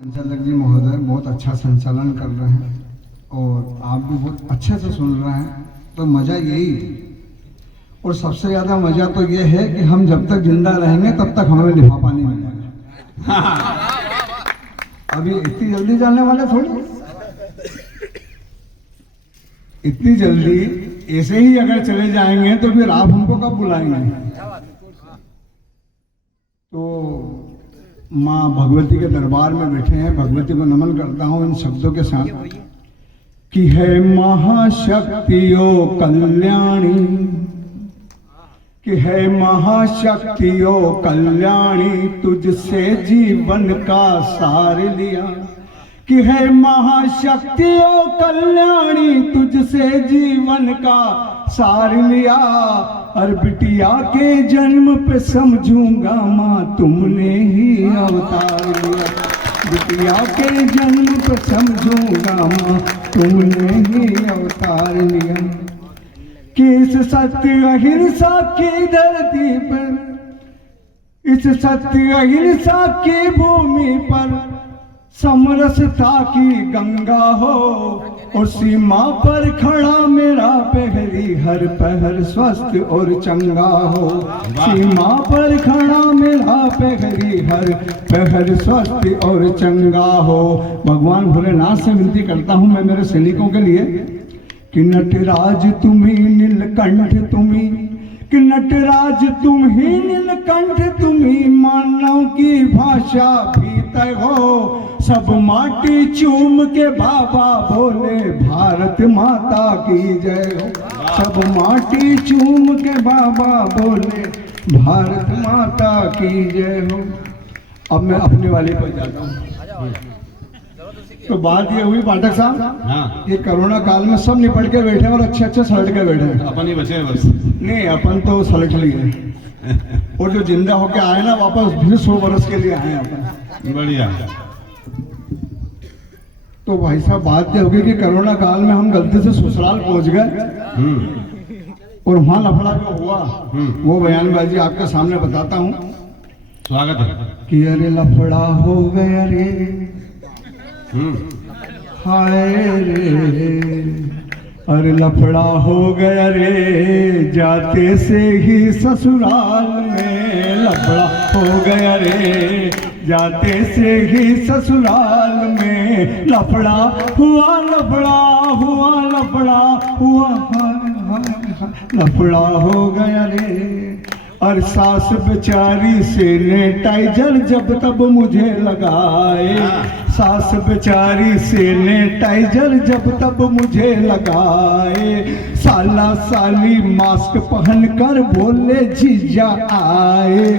संचालक जी महोदय बहुत अच्छा संचालन कर रहे हैं और आप भी बहुत अच्छे से सुन रहे हैं, तो मज़ा यही है। और सबसे ज़्यादा मज़ा तो ये है कि हम जब तक जिंदा रहेंगे तब तक हमें लिफाफा नहीं मिलेगा। अभी इतनी जल्दी जाने वाले थोड़ी, इतनी जल्दी ऐसे ही अगर चले जाएंगे तो फिर आप हमको कब बुलाएंगे। तो माँ भगवती के दरबार में बैठे हैं, भगवती को नमन करता हूँ इन शब्दों के साथ कि है महाशक्तियों कल्याणी, कि है महाशक्तियों कल्याणी, तुझसे जीवन का सार लिया, कि है महाशक्तियों कल्याणी, तुझसे जीवन का सार लिया। और बिटिया के जन्म पे समझूंगा माँ तुमने ही अवतार लिया, बिटिया के जन्म पे समझूंगा माँ तुमने ही अवतार लिया। कि इस सत्य अहिंसा की धरती पर, इस सत्य अहिंसा की भूमि पर समरसता की गंगा हो, और सीमा पर खड़ा मेरा प्रहरी हर पहर स्वस्थ और चंगा हो। सीमा पर खड़ा मेरा प्रहरी हर पहर स्वस्थ और चंगा हो। भगवान भोलेनाथ से विनती करता हूँ मैं मेरे सैनिकों के लिए कि नटराज तुम ही नीलकंठ तुम ही, कि नटराज तुम ही नीलकंठ तुम ही, मानव की भाषा भी तय हो। सब माटी चूम के बाबा बोले भारत माता की जय हो। सब माटी चूम के बाबा बोले भारत माता की जय हो। अब मैं अपने वाले पर जाता हूँ। तो बात ये हुई पाठक साहब, हाँ, ये कोरोना काल में सब निपट के बैठे और अच्छे अच्छे सलट के बैठे। अपन ही बचे बस। नहीं, अपन तो सलट लिए और जो जिंदा होके आए ना वापस फिर 100 वर्ष के लिए आए अपन। बढ़िया। तो भाई साहब बात ये होगी कि कोरोना काल में हम गलती से ससुराल पहुंच गए और वहां लफड़ा जो हुआ वो बयानबाजी आपके सामने बताता हूँ। स्वागत है। कि अरे लफड़ा हो गया रे, हाय रे, अरे लफड़ा हो गया रे, जाते से ही ससुराल में लफड़ा हो गया रे, जाते से ही ससुराल में लफड़ा हुआ, लफड़ा हुआ, लफड़ा हुआ, लफड़ा हो गया रे। और सास बेचारी सैनिटाइजर जब तब मुझे लगाए, सास बेचारी सैनिटाइजर जब तब मुझे लगाए, साला साली मास्क पहनकर बोले जीजा आए,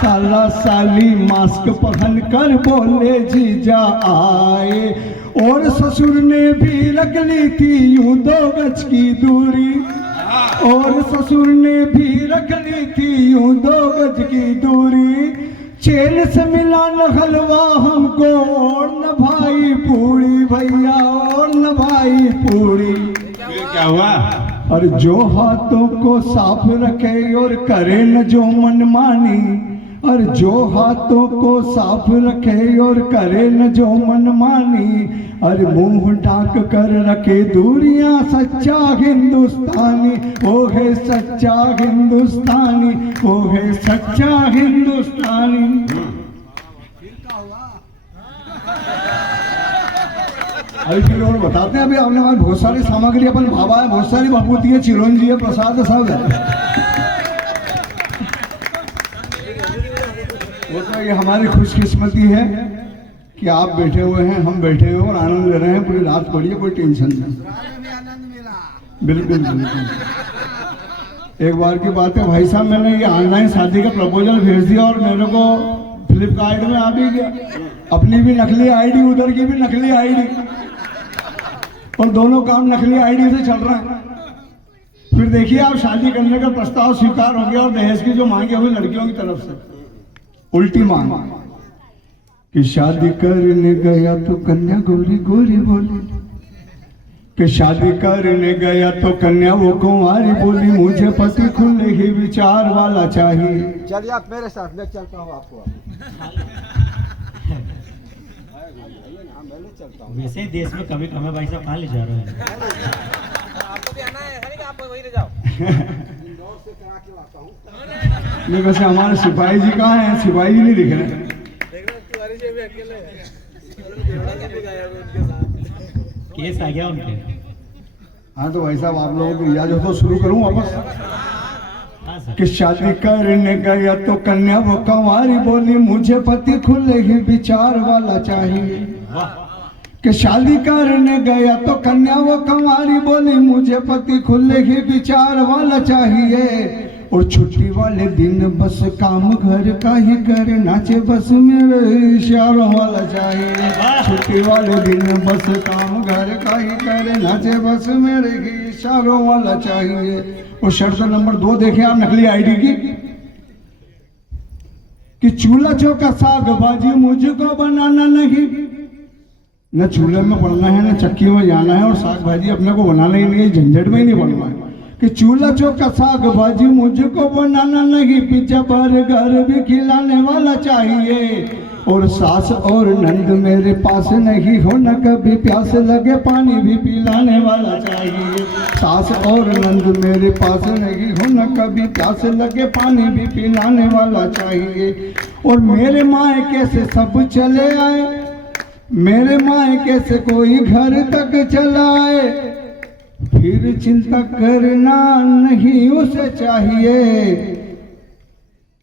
साला साली मास्क पहनकर बोले जीजा आए। और ससुर ने भी रख ली थी यूं 2 गज की दूरी, और ससुर ने भी रख ली थी यूं 2 गज की दूरी। चैन से मिला न हलवा हमको और न भाई पूरी भैया, और न भाई पूरी। क्या हुआ? और जो हाथों को साफ रखे और करे न जो मनमानी, और जो हाथों को साफ रखे और करे न जो मनमानी, और मुंह ढाक कर रखे दूरियां, सच्चा हिंदुस्तानी वो है सच्चा हिंदुस्तानी, वो है सच्चा हिंदुस्तानी। अभी फिर और बताते हैं। अभी आपने हमारे बहुत सारी सामग्री अपन भावा है, बहुत सारी भभूति है, चिरंजी है, प्रसाद सब है। वो तो ये हमारी खुशकिस्मती है कि आप बैठे हुए हैं, हम बैठे हुए और आनंद ले रहे हैं। पूरी रात पड़ी है, कोई टेंशन नहीं। बिल्कुल बिल्कुल। एक बार की बात है भाई साहब, मैंने ये ऑनलाइन शादी का प्रपोजल भेज दिया और मेरे को फ्लिपकार्ट में आ भी गया। अपनी भी नकली आईडी, उधर की भी नकली आईडी, और दोनों काम नकली आईडी से चल रहा है। फिर देखिए आप, शादी करने का प्रस्ताव स्वीकार हो गया और दहेज की जो मांगे हुई लड़कियों की तरफ से उल्टी मांग कि शादी करने गया तो कन्या गोरी गोरी बोली, कि शादी करने गया तो कन्या वो कुंवारी बोली, मुझे पति खुले ही विचार वाला चाहिए। चलिए आप मेरे साथ, मैं चलता हूँ आपको। वैसे ही देश में कभी कम है भाई साहब, कहाँ ले जा रहे हैं? आपको भी आना है, ऐसा नहीं कि आप वहीं रह जाओ। नहीं वैसे हमारे सिपाही जी कहाँ हैं? सिपाही जी नहीं दिख रहे। देख रहे हो, तिवारी जी भी अकेले हैं। उनके साथ। केस आ गया उनके। हाँ तो भाई साहब आप लोगों को याद हो तो शुरू करूँ वापस हाँ सर। कि शादी करने गया तो कन्या वो कंवारी बोली मुझे पति खुले ही विचार वाला चाहिए। वाह। कि शादी करने गया तो कन्या वो कंवारी बोली मुझे पति खुले ही विचार वाला चाहिए। और छुट्टी वाले दिन बस काम घर का ही करे, नाचे बस मेरे इशारों वाला चाहिए। छुट्टी वाले दिन बस काम घर का ही करे, नाचे बस मेरे ही इशारों वाला चाहिए। और शर्त नंबर 2 देखें आप नकली आईडी की, कि चूल्हा चौका साग भाजी मुझको बनाना नहीं। न चूल्हे में पड़ना है न चक्की में जाना है, और साग भाजी अपने को बनाना ही नहीं है, झंझट में ही नहीं पड़ना है। कि चूल्हा चौका साग भाजी मुझको बनाना नहीं, पिज्जा बर्गर भी खिलाने वाला चाहिए। और सास और नंद मेरे पास नहीं हो, न कभी प्यास लगे पानी भी पिलाने वाला चाहिए। सास और नंद मेरे पास नहीं हो, न कभी प्यास लगे पानी भी पिलाने वाला चाहिए। और मेरे मायके से सब चले आए, मेरे मायके से कोई घर तक चला आए, फिर चिंता करना नहीं उसे चाहिए।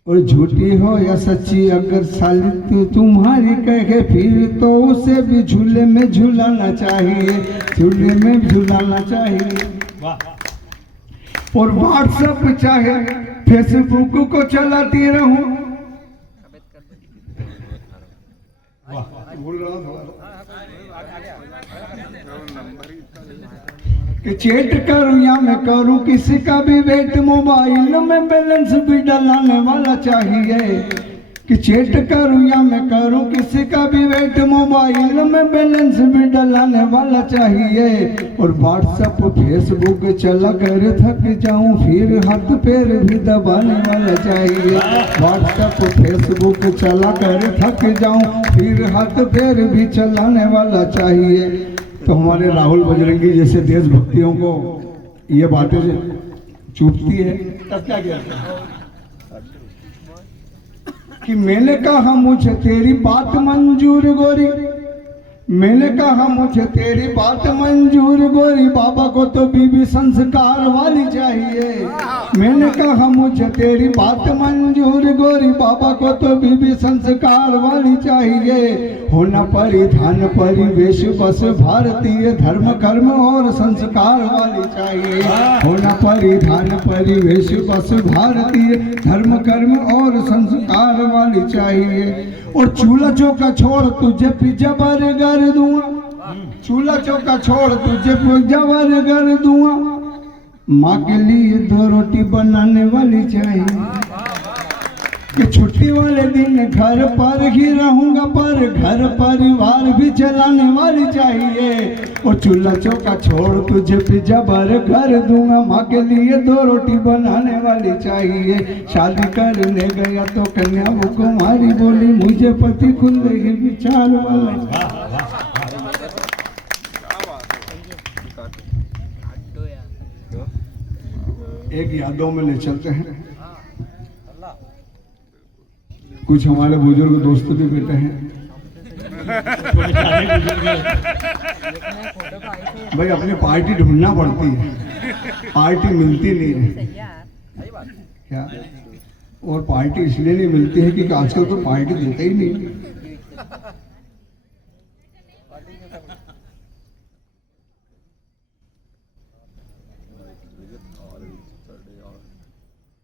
और झूठी हो या सच्ची अगर साली तो तुम्हारी कहे, फिर तो उसे भी झूले में झूलाना चाहिए, झूले में झूलाना चाहिए। वाह। और व्हाट्सएप चाहे फेसबुक को चलाती रहूं। भूल रहा हूं कि चैट करूं या मैं करूं किसी का भी वेट, मोबाइल में बैलेंस भी डलाने वाला चाहिए। कि चैट करूं या मैं करूं किसी का भी वेट, मोबाइल में बैलेंस भी डलाने वाला चाहिए। और व्हाट्सएप फेसबुक चला कर थक जाऊं, फिर हाथ पैर भी दबाने वाला चाहिए। व्हाट्सएप फेसबुक चला कर थक जाऊं, फिर हाथ पैर भी चलाने वाला चाहिए। तो हमारे राहुल बजरंगी जैसे देशभक्तियों को ये बातें चुभती है, तब क्या किया कि मैंने कहा मुझे तेरी बात मंजूर गोरी, मैंने कहा मुझे तेरी बात मंजूर गोरी, बाबा को तो बीबी संस्कार वाली चाहिए। मैंने कहा मुझे तेरी बात मंजूर गोरी, बाबा को तो बीबी संस्कार वाली चाहिए। होना परिधान परिवेश बस भारतीय धर्म कर्म और संस्कार वाली चाहिए। होना परिधान परिवेश बस भारतीय धर्म कर्म और संस्कार वाली चाहिए। और चूल्हा चौका छोड़ तुझे पिज्जा बर्गर दूंगा, चूल्हा चौका छोड़ तुझे पिज्जा बर्गर दूंगा, माँ के लिए 2 रोटी बनाने वाली चाहिए। कि छुट्टी वाले दिन घर पर ही रहूंगा, पर घर परिवार भी चलाने वाली चाहिए। और चूल्हा चौका छोड़ तुझे पिज्जा बर्गर दूंगा, माँ के लिए 2 रोटी बनाने वाली चाहिए। शादी करने गया तो कन्या वो कुमारी बोली मुझे पति खुले ही विचार वाला। एक यादों में ले चलते हैं, कुछ हमारे बुजुर्ग दोस्तों के बेटे हैं। भाई अपनी पार्टी ढूंढना पड़ती है, पार्टी मिलती नहीं है क्या? और पार्टी इसलिए नहीं मिलती है कि आजकल तो पार्टी देता ही नहीं।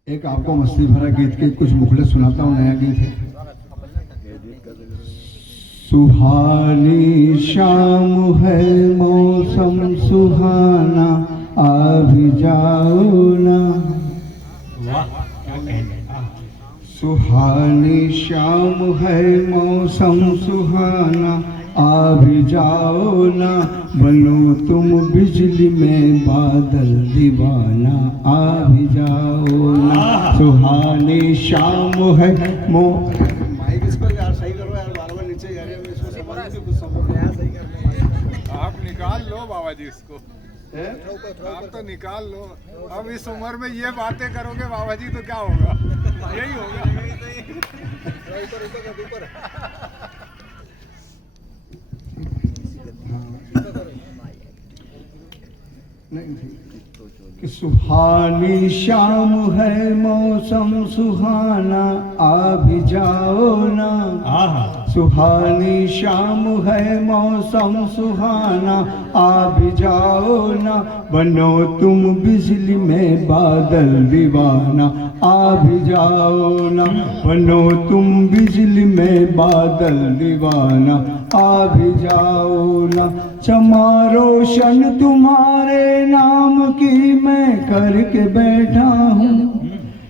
एक आपको मस्ती भरा गीत के कुछ मुखले सुनाता हूँ, नया गीत है। सुहानी शाम है मौसम सुहाना, आ भी जाओ ना। सुहानी शाम है मौसम सुहाना, आ भी जाओ ना, बनो तुम बिजली में बादल दीवाना, आ भी जाओ ना। सुहानी शाम है माइक इस पर यार सही करो यार, बार बार नीचे जा रहे हैं, इसको समझ नहीं कुछ समझ गया सही करने वाला। आप निकाल लो बाबा जी इसको, है? आप तो निकाल लो। अब इस उम्र में ये बातें करोगे बाबा जी तो क्या होगा, यही होगा। ऊपर ऊपर ऊपर नहीं कि सुहानी शाम है मौसम सुहाना, आ भी जाओ ना। हाँ सुहानी शाम है मौसम सुहाना, आ भी जाओ ना। बनो तुम बिजली में बादल दीवाना, आ भी जाओ ना। बनो तुम बिजली में बादल दीवाना, आ भी जाओ ना। चमा रोशन तुम्हारे नाम की मैं करके बैठा हूँ,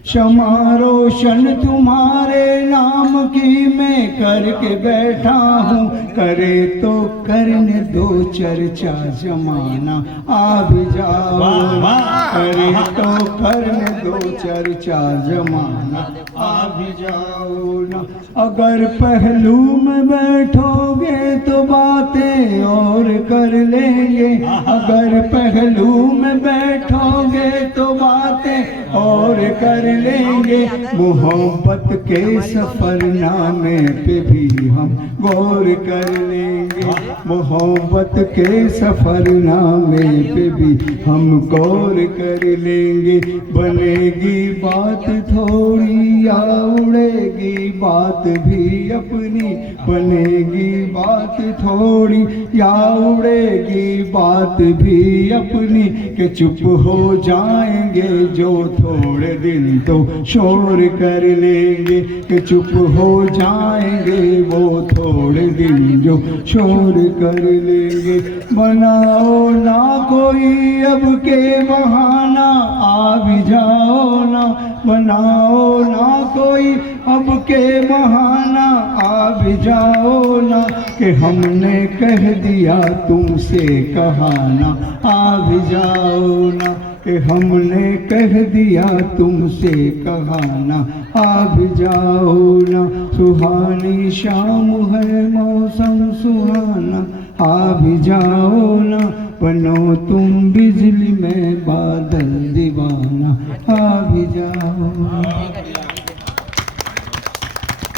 क्षमा रोशन तुम्हारे नाम की मैं करके बैठा हूँ। करे तो करने दो चर्चा जमाना, आ भी जाओ ना। करे तो करने दो चर्चा जमाना, आ भी जाओ ना। अगर पहलू में बैठोगे तो बातें और कर लेंगे, अगर पहलू में बैठोगे तो बातें और कर लेंगे। मोहब्बत के सफरनामे पे भी हम गौर कर लेंगे, मोहब्बत के सफरनामे पे भी हम गौर कर लेंगे। बनेगी बात थोड़ी या उड़ेगी बात भी अपनी, बनेगी बात थोड़ी या उड़ेगी बात भी अपनी। के चुप हो जाएंगे जो थोड़े दिन तो शोर कर लेंगे, कि चुप हो जाएंगे वो थोड़े दिन जो शोर कर लेंगे। बनाओ ना कोई अब के बहाना, आ भी जाओ ना। बनाओ ना कोई अब के बहाना, आ भी जाओ ना। कि हमने कह दिया तुमसे कहाना, आ भी जाओ ना। कि हमने कह दिया तुमसे कहाना, आ भी जाओ ना। सुहानी शाम है मौसम सुहाना, आ भी जाओ ना। बनो तुम बिजली में बादल दीवाना, आ भी जाओ ना।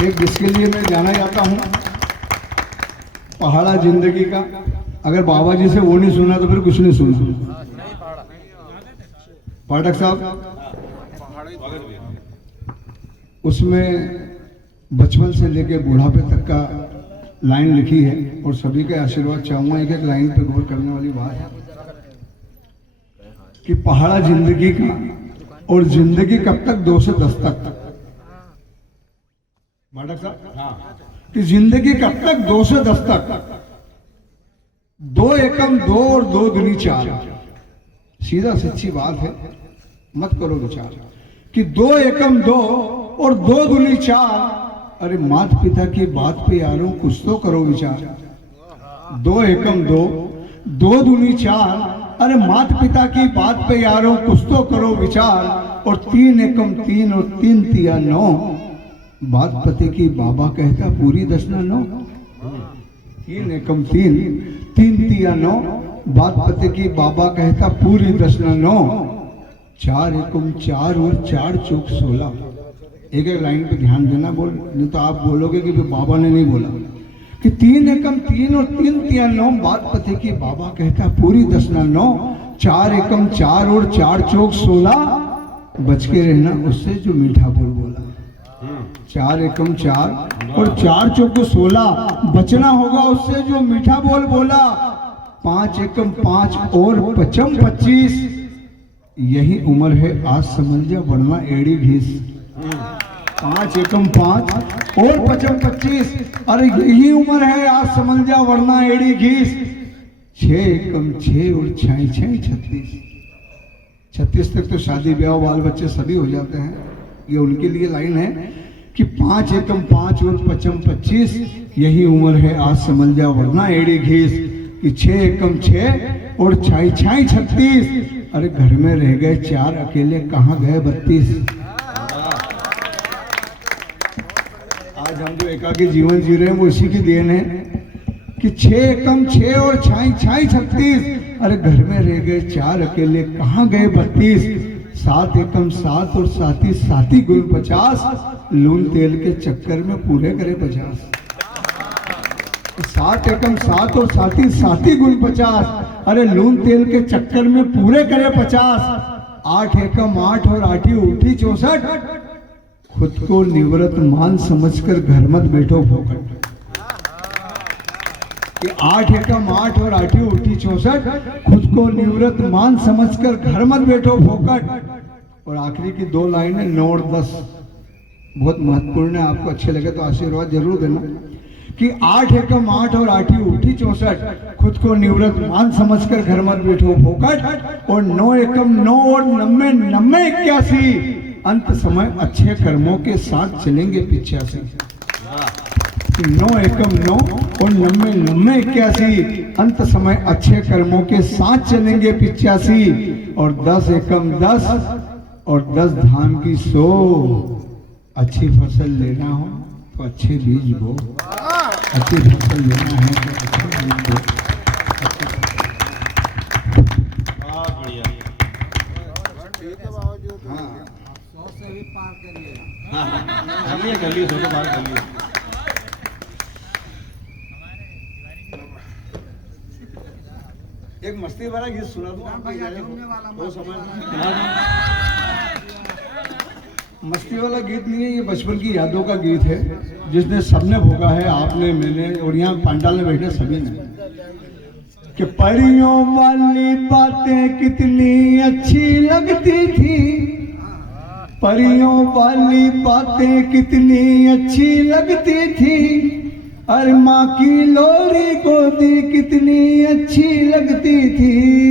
एक जिसके लिए मैं जाना चाहता हूँ, पहाड़ा जिंदगी का। अगर बाबा जी से वो नहीं सुना तो फिर कुछ नहीं सुना। पाठक साहब, उसमें बचपन से लेकर बुढ़ापे तक का लाइन लिखी है और सभी के आशीर्वाद चाहूंगा। एक एक लाइन पे गौर करने वाली बात है कि पहाड़ा जिंदगी का, और जिंदगी कब तक? 2 से 10 तक। पाठक साहब, कि जिंदगी कब तक? 2 से 10 तक। 2 एकम 2 और 2 दूनी 4। सीधा सच्ची बात है, मत करो विचार कि 2 एकम 2 और 2 दूनी 4। अरे मात पिता की बात पे यारों कुछ तो करो विचार। 2 एकम 2, 2 दूनी 4। अरे मात पिता की बात पे यारों कुछ तो करो विचार। और 3 एकम 3 और 3 तिया 9। बात पते की बाबा कहता पूरी 10 ना 9। 3 एकम 3, 3 तिया 9। बात पते की बाबा कहता पूरी 10 ना 9। 4 एकम 4 और 4 चौक 16। एक एक लाइन पे ध्यान देना, बोल नहीं तो आप बोलोगे कि बाबा ने नहीं बोला। कि 3 एकम 3 और 3 तिया 9। बात पते की बाबा कहता पूरी 10 ना 9। 4 एकम 4 और 4 चौक 16। बच के रहना उससे जो मीठा बोल बोला। 4 एकम 4 और 4 चौक 16। बचना होगा उससे जो मीठा बोल बोला। 5 एकम 5 और 5 25। यही उम्र है आज समझ जा, वरना एड़ी घीस। 5 एकम 5 और 5 25। अरे यही उम्र है आज समझ जा, वरना एड़ी घीस। 6 एकम 6 और 6 6 36। 36 तक तो शादी ब्याह बाल बच्चे सभी हो जाते हैं। ये उनके लिए लाइन है कि 5 एकम 5 और 5 25। यही उम्र है आज समझ जा, वरना एड़ी घीस। कि 6 एकम 6 और 6 6 36। अरे घर में रह गए 4 अकेले, कहाँ गए 32। आज हम जो एकाकी जीवन जी रहे हैं वो इसी की देन है। कि 6 कम 6 और छाई छाई 36, अरे घर में रह गए 4 अकेले, कहाँ गए 32, 7 एकम 7 और साथी साथी गुण 50, लून तेल के चक्कर में पूरे करे 50। 7 एकम 7 और साथी साथी गुण 50, अरे लून तेल के चक्कर में पूरे करे 50। 8 एकम 8 और 8 उठी 64, खुद को निवृत्त मान समझकर घर मत बैठो फोकट। कि 8 एकम 8 और 8 उठी 64, खुद को निवृत्त मान समझकर घर मत बैठो फोकट। और आखिरी की 2 लाइनें 9 और 10 बहुत महत्वपूर्ण है, आपको अच्छे लगे तो आशीर्वाद जरूर देना। कि 8 एकम 8 और 8 उठी 64, खुद को निवृत्त मान समझकर घर मत बैठो फोकट। और 9 एकम 9 और 90 90 81, अंत समय अच्छे कर्मों के साथ चलेंगे 85। 9 एकम 9 और 90 90 81, अंत समय अच्छे कर्मों के साथ चलेंगे 85। और 10 एकम 10 और 10 धाम की 100, अच्छी फसल लेना हो तो अच्छे बीज बो, अच्छी फसल लेना है तो अच्छे बीज बो। बहुत बढ़िया। ठीक है बाबा जी। हाँ कर लिए 100 के पार कर लिए। एक मस्ती वाला गीत सुना दूं आपको, वो समझ मस्ती वाला गीत नहीं है, ये बचपन की यादों का गीत है, जिसने सबने भोगा है, आपने, मैंने और यहाँ पंडाल में बैठे सभी ने। कि परियों वाली बातें कितनी अच्छी लगती थी, परियों वाली बातें कितनी अच्छी लगती थी, अरे माँ की लोरी गोदी कितनी अच्छी लगती थी।